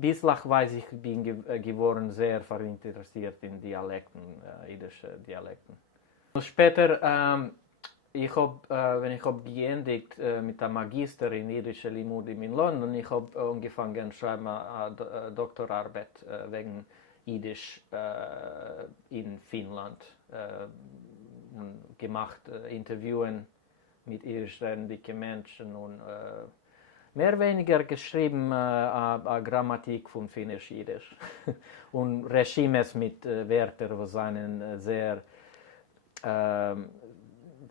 bislang weiß ich, bin geworden sehr interessiert in Dialekten, jüdische Dialekten. Und später, wenn ich habe geendigt mit der Magister in jüdische Limudim in London, ich habe angefangen zu schreiben eine Doktorarbeit wegen Jiddisch in Finnland und gemacht Interviewen mit jiddischsprachigen Menschen und mehr oder weniger geschrieben Grammatik von Finnisch-Jiddisch und Regimes mit Wörtern, die seien sehr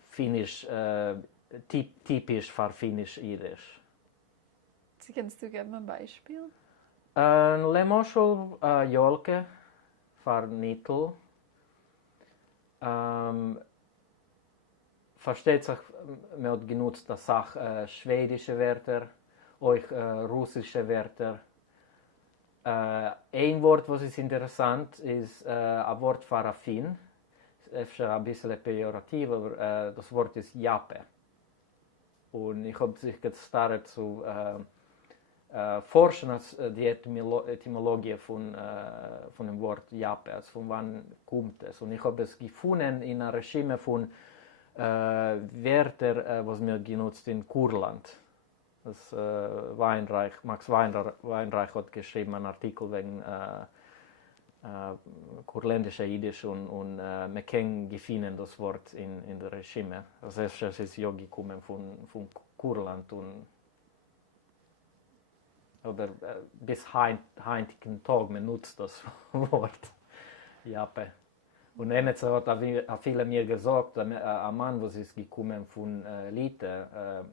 Finnisch, typisch für Finnisch-Jiddisch. Kannst du gerne mal ein Beispiel? Lemoschel Jolke für Nittel. Versteht sich, man hat genutzt das auch schwedische Wörter, auch russische Wörter. Ein Wort, was ist interessant, ist ein Wort für ein Finn. Das ist ein bisschen pejorativ, aber das Wort ist Jape. Und ich habe sich gestartet zu forschen, die Etymologie von dem Wort Jape, also von wann kommt es. Und ich habe es gefunden in einem Regime von Wörter, was wir genutzt in Kurland. Das Weinreich, Max Weinreich hat geschrieben einen Artikel wegen kurländischer Jiddisch und man kann gefunden das Wort in der Regime. Also es ist ja gekommen von Kurland und oder bis heutigen Tag man nutzt das Wort Jape. Und er hat viele mir gesagt, ein Mann, der ist gekommen von Lite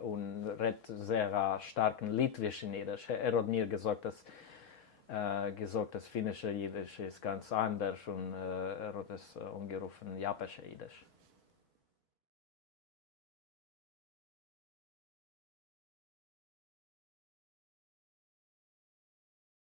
und redet sehr starken litwischen Jiddisch. Er hat mir gesagt, das finnische Jiddisch ist ganz anders und er hat es umgerufen japische Jiddisch.